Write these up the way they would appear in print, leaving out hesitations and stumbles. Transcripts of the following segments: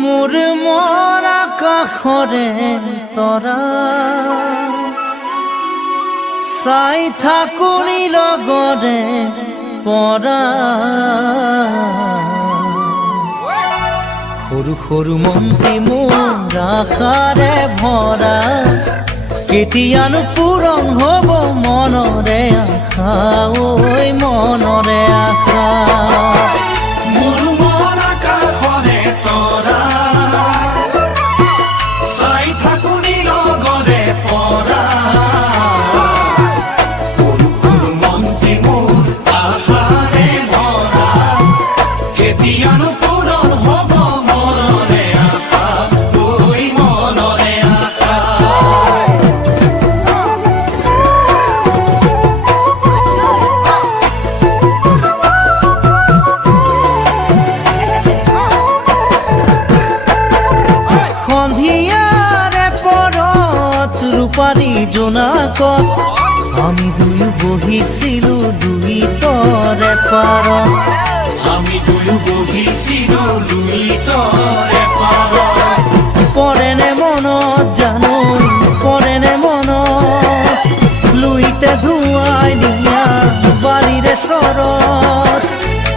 মোৰ মন আকাশৰে তৰা চাই থাকোঁ লগৰে পৰা সৰু সৰু মনটি মোৰ আশাৰে ভৰা কেতিয়ানো পূৰণ হ'ব মনৰে আশা ঐ মনৰে আশা মোৰ মন আকাশৰে তৰা চাই থাকোঁ লগৰে পৰা সৰু সৰু মনটি মোৰ আশাৰে ভৰা কেতিয়ানো পূৰণ হ'ব মনৰে আশা ঐ মনৰে আশা সন্ধিয়াৰে পৰত ৰূপালী জোনাকত আমি দুয়ো বহিছিলোঁ দুইতৰে পাৰত আমি দুয়ো বহিছিলোঁ দুইতৰে পাৰত পৰেনে মনত জানো পৰেনে মনত লুইতে ধুৱাই দিয়া বাৰীৰে চৰত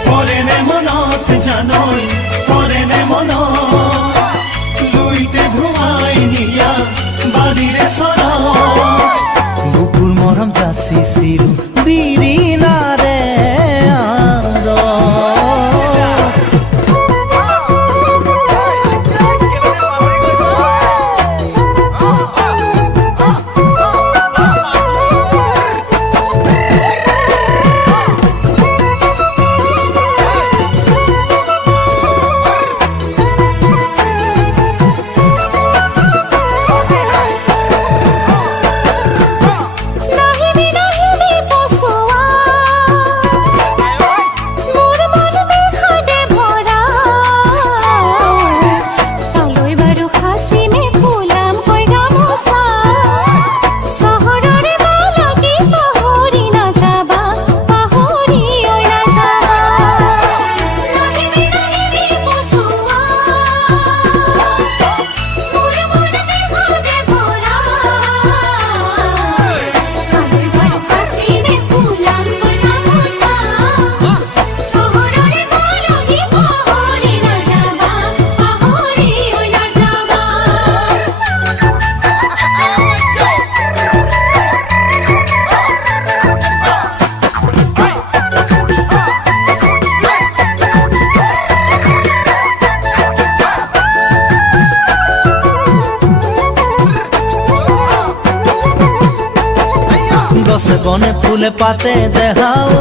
পৰেনে মনত জানৈ পৰেনে মনত লুইতে ধুৱাই নিয়া বাৰীৰে চৰত বুকুৰ মৰম যাচিছিলোঁ বিৰিণাৰে গছে বনে ফুলে পাতে দেখাও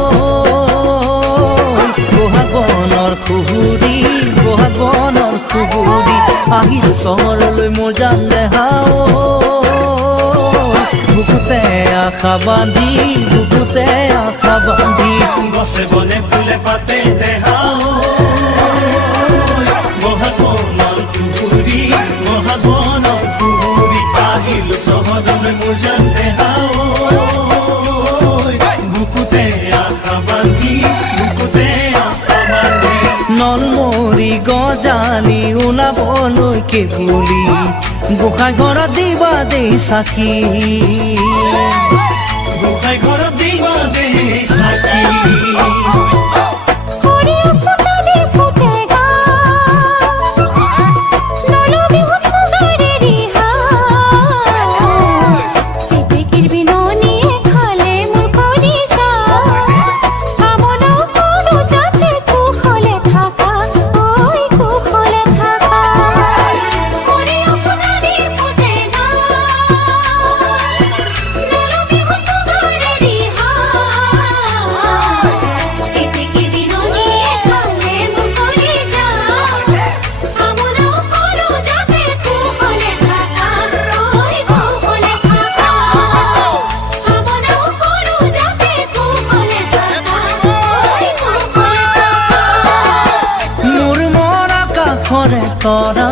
বহাগ বনৰ খুহুৰি বহাগ বনৰ খুহুৰি আহিল চহৰলৈ মোৰ জান দেখাও বুকুতে আশা বান্ধি বুকুতে আশা বান্ধি গছে বনে ফুলে পাতে দেখাও বহাগ বনৰ খুহুৰি বহাগ বনৰ খুহুৰি আহিল চহৰলৈ মোৰ জান দেখাও নলমৰি গজালি ওলাবলৈকে বুলি গোসাঁই ঘৰত দিবা দেই চাকি গোসাঁই ঘৰত দিবা দেই চাকি তৰা